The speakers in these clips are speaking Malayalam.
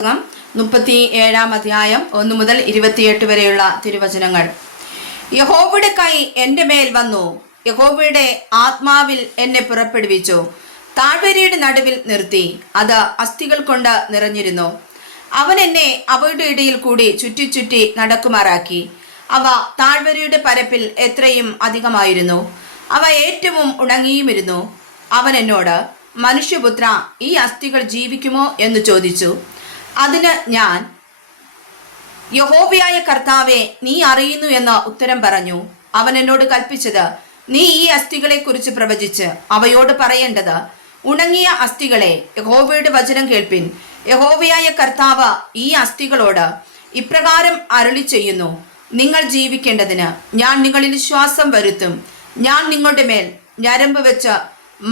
37 1 മുതൽ 28 വരെയുള്ള തിരുവചനങ്ങൾ. യഹോവയുടെ കൈ എൻ്റെ മേൽ വന്നു, യഹോവയുടെ ആത്മാവിൽ എന്നെ പുറപ്പെടുവിച്ചു. താഴ്വരയുടെ നടുവിൽ നിർത്തി, അത് അസ്ഥികൾ കൊണ്ട് നിറഞ്ഞിരുന്നു. അവൻ എന്നെ അവയുടെ ഇടയിൽ കൂടി ചുറ്റി ചുറ്റി നടക്കുമാറാക്കി. അവ താഴ്വരയുടെ പരപ്പിൽ എത്രയും അധികമായിരുന്നു, അവ ഏറ്റവും ഉണങ്ങിയുമിരുന്നു. അവൻ എന്നോട്, മനുഷ്യപുത്ര, ഈ അസ്ഥികൾ ജീവിക്കുമോ എന്ന് ചോദിച്ചു. അതിന് ഞാൻ, യഹോവയായ കർത്താവെ, നീ അറിയുന്നു എന്ന് ഉത്തരം പറഞ്ഞു. അവൻ എന്നോട് കൽപ്പിച്ചത്, നീ ഈ അസ്ഥികളെ കുറിച്ച് പ്രവചിച്ച് അവയോട് പറയേണ്ടത്, ഉണങ്ങിയ അസ്ഥികളെ, യഹോവയുടെ വചനം കേൾപ്പിൻ. യഹോവയായ കർത്താവ് ഈ അസ്ഥികളോട് ഇപ്രകാരം അരുളി ചെയ്യുന്നു, നിങ്ങൾ ജീവിക്കേണ്ടതിന് ഞാൻ നിങ്ങളിൽ ശ്വാസം വരുത്തും. ഞാൻ നിങ്ങളുടെ മേൽ ഞരമ്പ് വെച്ച്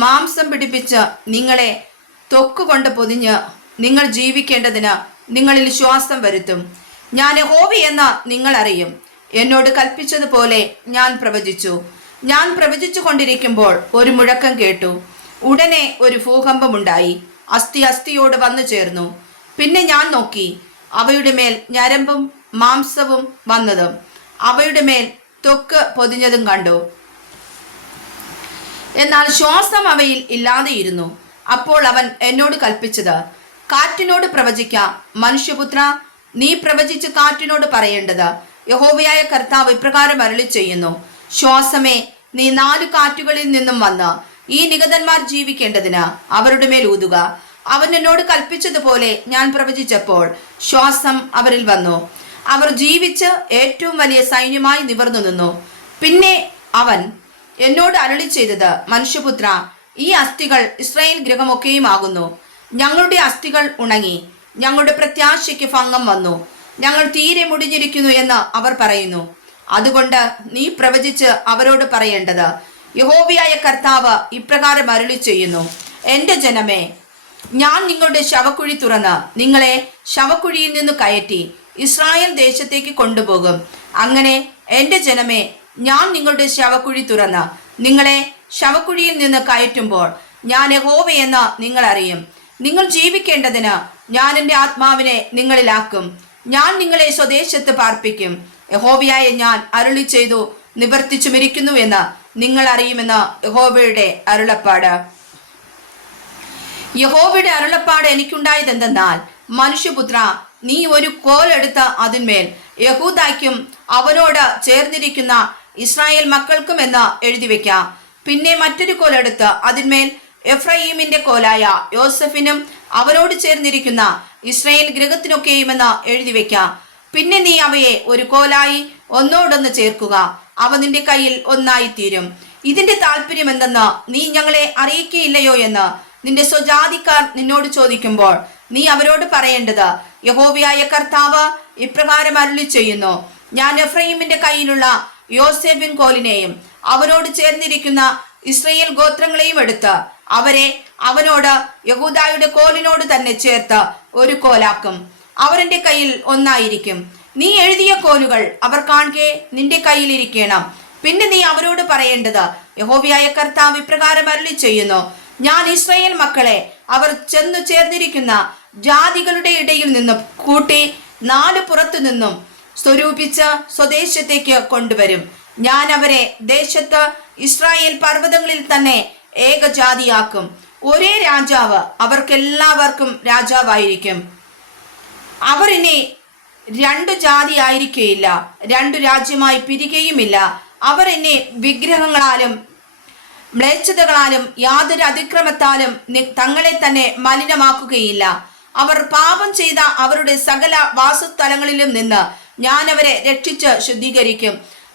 മാംസം പിടിപ്പിച്ച് നിങ്ങളെ ത്വക്കുകൊണ്ട് പൊതിഞ്ഞ് നിങ്ങൾ ജീവിക്കേണ്ടതിന് നിങ്ങളിൽ ശ്വാസം വരുത്തും. ഞാൻ യഹോവയെന്ന് നിങ്ങൾ അറിയും. എന്നോട് കൽപ്പിച്ചതുപോലെ ഞാൻ പ്രവചിച്ചു. ഞാൻ പ്രവചിച്ചു കൊണ്ടിരിക്കുമ്പോൾ ഒരു മുഴക്കം കേട്ടു. ഉടനെ ഒരു ഭൂകമ്പമുണ്ടായി. അസ്ഥി അസ്ഥിയോട് വന്നു ചേർന്നു. പിന്നെ ഞാൻ നോക്കി, അവയുടെ മേൽ ഞരമ്പും മാംസവും വന്നതും അവയുടെ മേൽ ത്വക്ക് പൊതിഞ്ഞതും കണ്ടു. എന്നാൽ ശ്വാസം അവയിൽ ഇല്ലാതെയിരുന്നു. അപ്പോൾ അവൻ എന്നോട് കൽപ്പിച്ചത്, കാറ്റിനോട് പ്രവചിക്കാം. മനുഷ്യപുത്ര, നീ പ്രവചിച്ച് കാറ്റിനോട് പറയേണ്ടത്, യഹോവയായ കർത്താവ് ഇപ്രകാരം അരുളി ചെയ്യുന്നു, ശ്വാസമേ, നീ 4 കാറ്റുകളിൽ നിന്നും വന്ന് ഈ നിഗതന്മാർ ജീവിക്കേണ്ടതിന് അവരുടെ മേൽ ഊതുക. അവൻ എന്നോട് കൽപ്പിച്ചതുപോലെ ഞാൻ പ്രവചിച്ചപ്പോൾ ശ്വാസം അവരിൽ വന്നു. അവർ ജീവിച്ച് ഏറ്റവും വലിയ സൈന്യമായി നിവർന്നു നിന്നു. പിന്നെ അവൻ എന്നോട് അരുളി ചെയ്തത്, മനുഷ്യപുത്ര, ഈ അസ്ഥികൾ ഇസ്രായേൽ ഗൃഹമൊക്കെയും ആകുന്നു. ഞങ്ങളുടെ അസ്ഥികൾ ഉണങ്ങി, ഞങ്ങളുടെ പ്രത്യാശയ്ക്ക് ഭംഗം വന്നു, ഞങ്ങൾ തീരെ മുടിഞ്ഞിരിക്കുന്നു എന്ന് അവർ പറയുന്നു. അതുകൊണ്ട് നീ പ്രവചിച്ച് അവരോട് പറയേണ്ടത്, യഹോവയായ കർത്താവ് ഇപ്രകാരം അരുളി ചെയ്യുന്നു, എൻ്റെ ജനമേ, ഞാൻ നിങ്ങളുടെ ശവക്കുഴി തുറന്ന് നിങ്ങളെ ശവക്കുഴിയിൽ നിന്ന് കയറ്റി ഇസ്രായേൽ ദേശത്തേക്ക് കൊണ്ടുപോകും. അങ്ങനെ എൻ്റെ ജനമേ, ഞാൻ നിങ്ങളുടെ ശവക്കുഴി തുറന്ന് നിങ്ങളെ ശവക്കുഴിയിൽ നിന്ന് കയറ്റുമ്പോൾ ഞാൻ യഹോവയെന്ന് നിങ്ങൾ അറിയും. നിങ്ങൾ ജീവിക്കേണ്ടതിന് ഞാൻ എൻ്റെ ആത്മാവിനെ നിങ്ങളിലാക്കും. ഞാൻ നിങ്ങളെ സ്വദേശത്ത് പാർപ്പിക്കും. യഹോവയായ ഞാൻ അരുളി ചെയ്തു നിവർത്തിച്ചുമിരിക്കുന്നു എന്ന് നിങ്ങൾ അറിയുമെന്ന് യഹോവയുടെ അരുളപ്പാട്. യഹോവയുടെ അരുളപ്പാട് എനിക്കുണ്ടായതെന്തെന്നാൽ, മനുഷ്യപുത്ര, നീ ഒരു കോലെടുത്ത് അതിന്മേൽ യഹൂദായ്ക്കും അവനോട് ചേർന്നിരിക്കുന്ന ഇസ്രായേൽ മക്കൾക്കും എന്ന് എഴുതി വെക്കാം. പിന്നെ മറ്റൊരു കോലെടുത്ത് അതിന്മേൽ എഫ്രയീമിന്റെ കോലായ യോസഫിനും അവനോട് ചേർന്നിരിക്കുന്ന ഇസ്രായേൽ ഗൃഹത്തിനൊക്കെയും എന്ന് എഴുതി വെക്കാം. പിന്നെ നീ അവയെ ഒരു കോലായി ഒന്നോടൊന്ന് ചേർക്കുക, അവ നിന്റെ കയ്യിൽ ഒന്നായി തീരും. ഇതിന്റെ താല്പര്യം എന്തെന്ന് നീ ഞങ്ങളെ അറിയിക്കുകയില്ലയോ എന്ന് നിന്റെ സ്വജാതിക്കാർ നിന്നോട് ചോദിക്കുമ്പോൾ നീ അവരോട് പറയേണ്ടത്, യഹോവയായ കർത്താവ് ഇപ്രകാരം അരുളി ചെയ്യുന്നു, ഞാൻ എഫ്രയീമിന്റെ കയ്യിലുള്ള യോസേഫിൻ കോലിനെയും അവനോട് ചേർന്നിരിക്കുന്ന ഇസ്രായേൽ ഗോത്രങ്ങളെയും എടുത്ത് അവരെ അവനോട് യഹൂദായുടെ കോലിനോട് തന്നെ ചേർത്ത് ഒരു കോലാക്കും. അവരെന്റെ കയ്യിൽ ഒന്നായിരിക്കും. നീ എഴുതിയ കോലുകൾ അവർ കാണുകെ നിന്റെ കയ്യിലിരിക്കണം. പിന്നെ നീ അവരോട് പറയേണ്ടത്, യഹോവയായ കർത്താവ് ഇപ്രകാരം അരുളി ചെയ്യുന്നു, ഞാൻ ഇസ്രായേൽ മക്കളെ അവർ ചെന്നു ചേർന്നിരിക്കുന്ന ജാതികളുടെ ഇടയിൽ നിന്നും കൂട്ടി 4 പുറത്തു നിന്നും സ്വരൂപിച്ച് സ്വദേശത്തേക്ക് കൊണ്ടുവരും. ഞാൻ അവരെ ദേശത്ത് ഇസ്രായേൽ പർവ്വതങ്ങളിൽ തന്നെ ഏകജാതിയാക്കും. ഒരേ രാജാവ് അവർക്കെല്ലാവർക്കും രാജാവായിരിക്കും. അവർ ഇനി 2 ജാതി ആയിരിക്കുകയില്ല, 2 രാജ്യമായി പിരിയുകയുമില്ല. അവർ ഇനി വിഗ്രഹങ്ങളാലും മ്ലേച്ഛതകളാലും യാതൊരു അതിക്രമത്താലും തങ്ങളെ തന്നെ മലിനമാക്കുകയില്ല. അവർ പാപം ചെയ്ത അവരുടെ സകല വാസസ്ഥലങ്ങളിലും നിന്ന് ഞാൻ അവരെ രക്ഷിച്ച് ശുദ്ധീകരിക്കും.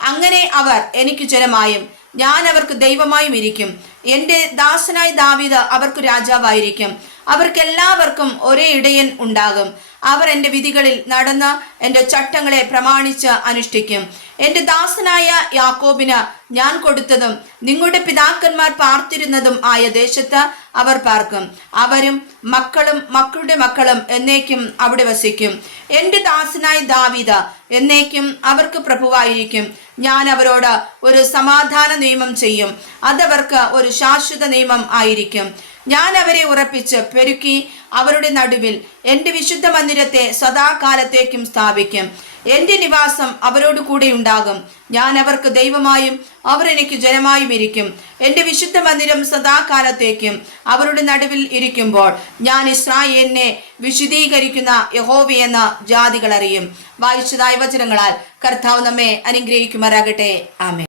അങ്ങനെ അവർ എനിക്ക് ജനമായും ഞാൻ അവർക്ക് ദൈവമായും ഇരിക്കും. എൻ്റെ ദാസനായ ദാവീദ് അവർക്ക് രാജാവായിരിക്കും. അവർക്കെല്ലാവർക്കും ഒരേ ഇടയൻ ഉണ്ടാകും. അവർ എൻ്റെ വിധികളിൽ നടന്ന് എൻ്റെ ചട്ടങ്ങളെ പ്രമാണിച്ച് അനുഷ്ഠിക്കും. എൻ്റെ ദാസനായ യാക്കോബിന് ഞാൻ കൊടുത്തതും നിങ്ങളുടെ പിതാക്കന്മാർ പാർത്തിരുന്നതും ആയ ദേശത്ത് അവർ പാർക്കും. അവരും മക്കളും മക്കളുടെ മക്കളും എന്നേക്കും അവിടെ വസിക്കും. എൻ്റെ ദാസനായ ദാവീദ് എന്നേക്കും അവർക്ക് പ്രഭുവായിരിക്കും. ഞാൻ അവരോട് ഒരു സമാധാന നിയമം ചെയ്യും, അതവർക്ക് ഒരു ശാശ്വത നിയമം ആയിരിക്കും. ഞാൻ അവരെ ഉറപ്പിച്ച് പെരുക്കി അവരുടെ നടുവിൽ എൻ്റെ വിശുദ്ധ മന്ദിരത്തെ സദാകാലത്തേക്കും സ്ഥാപിക്കും. എൻ്റെ നിവാസം അവരോട് കൂടെ ഉണ്ടാകും. ഞാൻ അവർക്ക് ദൈവമായും അവർ എനിക്ക് ജനമായും ഇരിക്കും. എൻ്റെ വിശുദ്ധ മന്ദിരം സദാകാലത്തേക്കും അവരുടെ നടുവിൽ ഇരിക്കുമ്പോൾ ഞാൻ ഇസ്രായേലിനെ വിശുദ്ധീകരിക്കുന്ന യഹോവയെന്ന് ജാതികൾ അറിയും. വായിച്ചതായ വചനങ്ങളാൽ കർത്താവ് നമ്മെ അനുഗ്രഹിക്കുമാറാകട്ടെ. ആമേൻ.